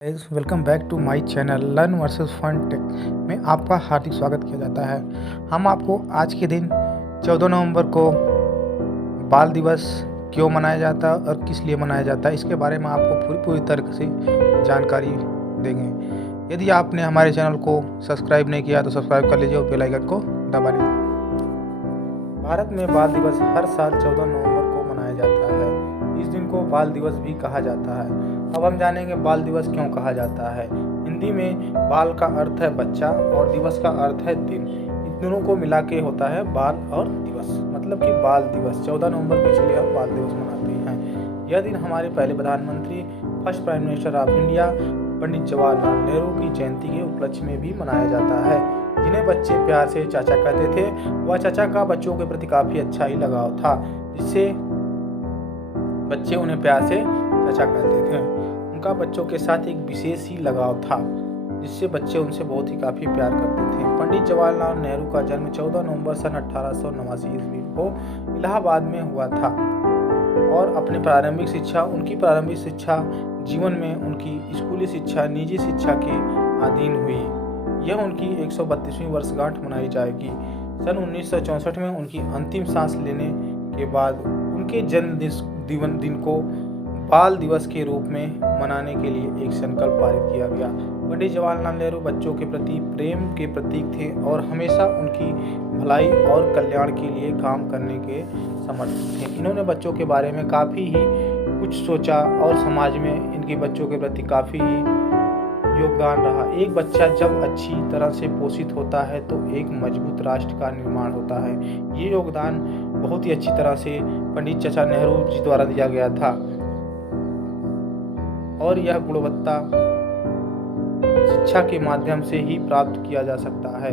Welcome back to my channel learn versus fun tech में आपका हार्दिक स्वागत किया जाता है। हम आपको आज के दिन 14 नवंबर को बाल दिवस क्यों मनाया जाता है और किस लिए मनाया जाता है इसके बारे में आपको पूरी तरह से जानकारी देंगे। यदि आपने हमारे चैनल को सब्सक्राइब नहीं किया तो सब्सक्राइब कर लीजिए और बेल आइकन को दबा लीजिए। भारत में बाल दिवस हर साल 14 नवंबर को मनाया जाता है। इस दिन को बाल दिवस भी कहा जाता है। अब हम जानेंगे बाल दिवस क्यों कहा जाता है। हिंदी में बाल का अर्थ है बच्चा और दिवस का अर्थ है दिन। इन दोनों को मिला के होता है बाल और दिवस, मतलब कि बाल दिवस 14 नवंबर को इसलिए हम बाल दिवस मनाते हैं। यह दिन हमारे पहले प्रधानमंत्री first prime minister of India Pandit Jawaharlal Nehru की जयंती के उपलक्ष्य में भी मनाया जाता है। जिन्हें बच्चे प्यार से चाचा कहते थे, वह चाचा का बच्चों के प्रति काफ़ी अच्छा ही लगाव था, जिससे बच्चे उन्हें प्यार से चाचा कहते थे। उनका बच्चों के साथ एक विशेष ही लगाव था, जिससे बच्चे उनसे बहुत ही काफ़ी प्यार करते थे। पंडित जवाहरलाल नेहरू का जन्म 14 नवंबर सन 1889 ईस्वी को इलाहाबाद में हुआ था और उनकी प्रारंभिक शिक्षा जीवन में उनकी स्कूली शिक्षा निजी शिक्षा के अधीन हुई। यह उनकी 132वीं वर्षगांठ मनाई जाएगी। सन 1964 में उनकी अंतिम सांस लेने के बाद उनके जन्म दिन को बाल दिवस के रूप में मनाने के लिए एक संकल्प पारित किया गया। पंडित जवाहरलाल नेहरू बच्चों के प्रति प्रेम के प्रतीक थे और हमेशा उनकी भलाई और कल्याण के लिए काम करने के समर्पित थे। इन्होंने बच्चों के बारे में काफ़ी ही कुछ सोचा और समाज में इनके बच्चों के प्रति काफ़ी ही योगदान रहा। एक बच्चा जब अच्छी तरह से पोषित होता है तो एक मजबूत राष्ट्र का निर्माण होता है। ये योगदान बहुत ही अच्छी तरह से पंडित चाचा नेहरू जी द्वारा दिया गया था और यह गुणवत्ता शिक्षा के माध्यम से ही प्राप्त किया जा सकता है।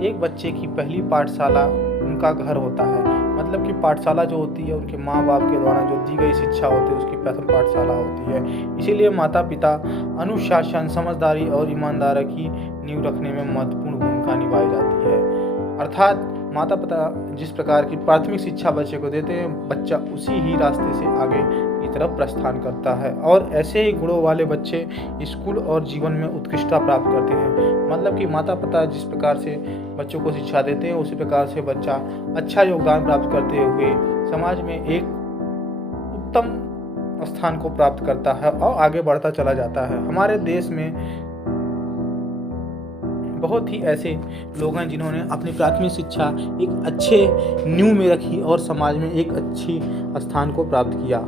एक बच्चे की पहली पाठशाला उनका घर होता है, मतलब कि पाठशाला जो होती है उनके माँ बाप के द्वारा जो दी गई शिक्षा होती है उसकी प्रथम पाठशाला होती है। इसीलिए माता पिता अनुशासन, समझदारी और ईमानदारी की नींव रखने में महत्वपूर्ण भूमिका निभाई जाती है। अर्थात माता पिता जिस प्रकार की प्राथमिक शिक्षा बच्चे को देते हैं, बच्चा उसी ही रास्ते से आगे की तरफ प्रस्थान करता है और ऐसे ही गुणों वाले बच्चे स्कूल और जीवन में उत्कृष्टता प्राप्त करते हैं। मतलब कि माता पिता जिस प्रकार से बच्चों को शिक्षा देते हैं उसी प्रकार से बच्चा अच्छा योगदान प्राप्त करते हुए समाज में एक उत्तम स्थान को प्राप्त करता है और आगे बढ़ता चला जाता है। हमारे देश में बहुत ही ऐसे लोग हैं जिन्होंने अपनी प्राथमिक शिक्षा एक अच्छे नींव में रखी और समाज में एक अच्छी स्थान को प्राप्त किया।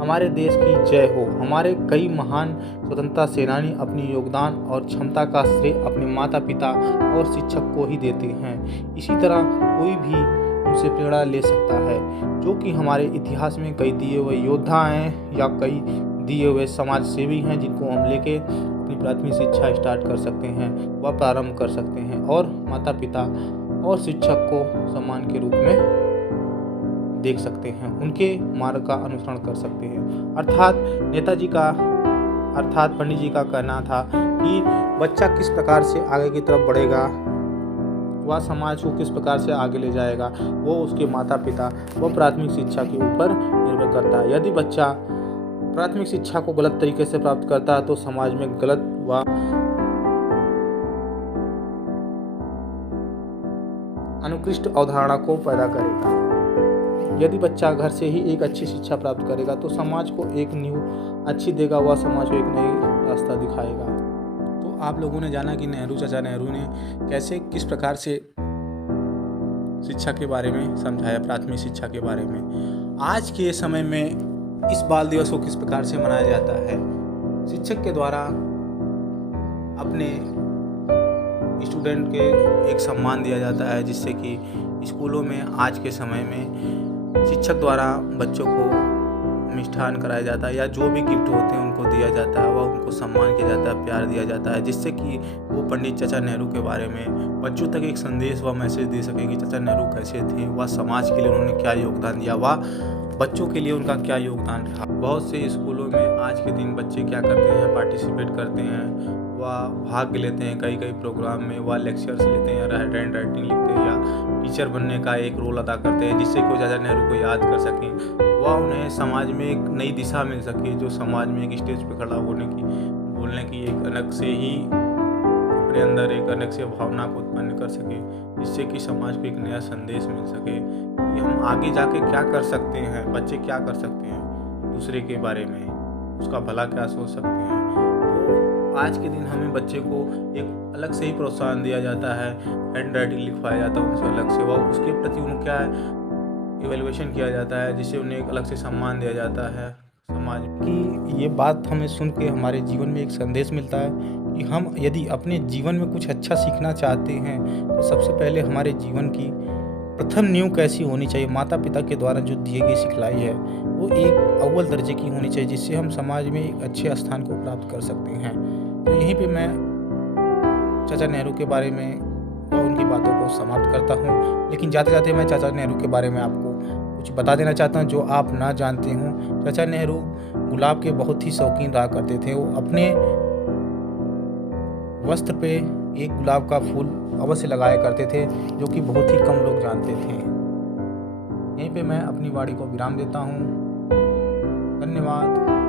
हमारे देश की जय हो। हमारे कई महान स्वतंत्रता सेनानी अपनी योगदान और क्षमता का श्रेय अपने माता पिता और शिक्षक को ही देते हैं। इसी तरह कोई भी उनसे प्रेरणा ले सकता है, जो कि हमारे इतिहास में कई दिए हुए योद्धा हैं या कई दिए हुए समाज सेवी हैं, जिनको हम लेके अपनी प्राथमिक शिक्षा स्टार्ट कर सकते हैं व प्रारंभ कर सकते हैं और माता पिता और शिक्षक को सम्मान के रूप में देख सकते हैं, उनके मार्ग का अनुसरण कर सकते हैं। अर्थात पंडित जी का कहना था कि बच्चा किस प्रकार से आगे की तरफ बढ़ेगा, वह समाज को किस प्रकार से आगे ले जाएगा, वो उसके माता पिता व प्राथमिक शिक्षा के ऊपर निर्भर करता है। यदि बच्चा प्राथमिक शिक्षा को गलत तरीके से प्राप्त करता है तो समाज में गलत व अनुकृष्ट अवधारणा को पैदा करेगा। यदि बच्चा घर से ही एक अच्छी शिक्षा प्राप्त करेगा तो समाज को एक नींव अच्छी देगा, वह समाज को एक नई रास्ता दिखाएगा। तो आप लोगों ने जाना कि चाचा नेहरू ने कैसे किस प्रकार से शिक्षा के बारे में समझाया, प्राथमिक शिक्षा के बारे में। आज के समय में इस बाल दिवस को किस प्रकार से मनाया जाता है। शिक्षक के द्वारा अपने स्टूडेंट के एक सम्मान दिया जाता है, जिससे कि स्कूलों में आज के समय में शिक्षक द्वारा बच्चों को मिष्ठान कराया जाता है या जो भी गिफ्ट होते हैं उनको दिया जाता है, वह उनको सम्मान किया जाता है, प्यार दिया जाता है, जिससे कि वो पंडित चाचा नेहरू के बारे में बच्चों तक एक संदेश व मैसेज दे सके कि चाचा नेहरू कैसे थे, वह समाज के लिए उन्होंने क्या योगदान दिया, वह बच्चों के लिए उनका क्या योगदान रहा। बहुत से स्कूलों में आज के दिन बच्चे क्या करते हैं, पार्टिसिपेट करते हैं व वह भाग लेते हैं कई प्रोग्राम में, वह लेक्चर्स लेते हैं या हैंड राइटिंग लिखते हैं या टीचर बनने का एक रोल अदा करते हैं, जिससे कि वो चाचा नेहरू को याद कर सकें, वह उन्हें समाज में एक नई दिशा मिल सके, जो समाज में एक स्टेज पे खड़ा होने की बोलने की एक अलग से ही अपने अंदर एक अलग से भावना को उत्पन्न कर सके, जिससे कि समाज को एक नया संदेश मिल सके कि हम आगे जाके क्या कर सकते हैं, बच्चे क्या कर सकते हैं दूसरे के बारे में, उसका भला क्या सोच सकते हैं। तो आज के दिन हमें बच्चे को एक अलग से ही प्रोत्साहन दिया जाता है, हैंड राइटिंग लिखवाया जाता है उनसे अलग से, वह उसके प्रति उनका इवैल्यूएशन किया जाता है, जिससे उन्हें एक अलग से सम्मान दिया जाता है समाज की। ये बात हमें सुन के हमारे जीवन में एक संदेश मिलता है कि हम यदि अपने जीवन में कुछ अच्छा सीखना चाहते हैं तो सबसे पहले हमारे जीवन की प्रथम नींव कैसी होनी चाहिए, माता पिता के द्वारा जो दिए गई सिखलाई है वो एक अव्वल दर्जे की होनी चाहिए, जिससे हम समाज में एक अच्छे स्थान को प्राप्त कर सकते हैं। तो यहीं पे मैं चाचा नेहरू के बारे में और उनकी बातों को समाप्त करता हूँ, लेकिन जाते जाते मैं चाचा नेहरू के बारे में आपको कुछ बता देना चाहता हूँ जो आप ना जानते हों। चाचा नेहरू गुलाब के बहुत ही शौकीन रहा करते थे। वो अपने वस्त्र पे एक गुलाब का फूल अवश्य लगाया करते थे, जो कि बहुत ही कम लोग जानते थे। यहीं पे मैं अपनी वाणी को विराम देता हूँ। धन्यवाद।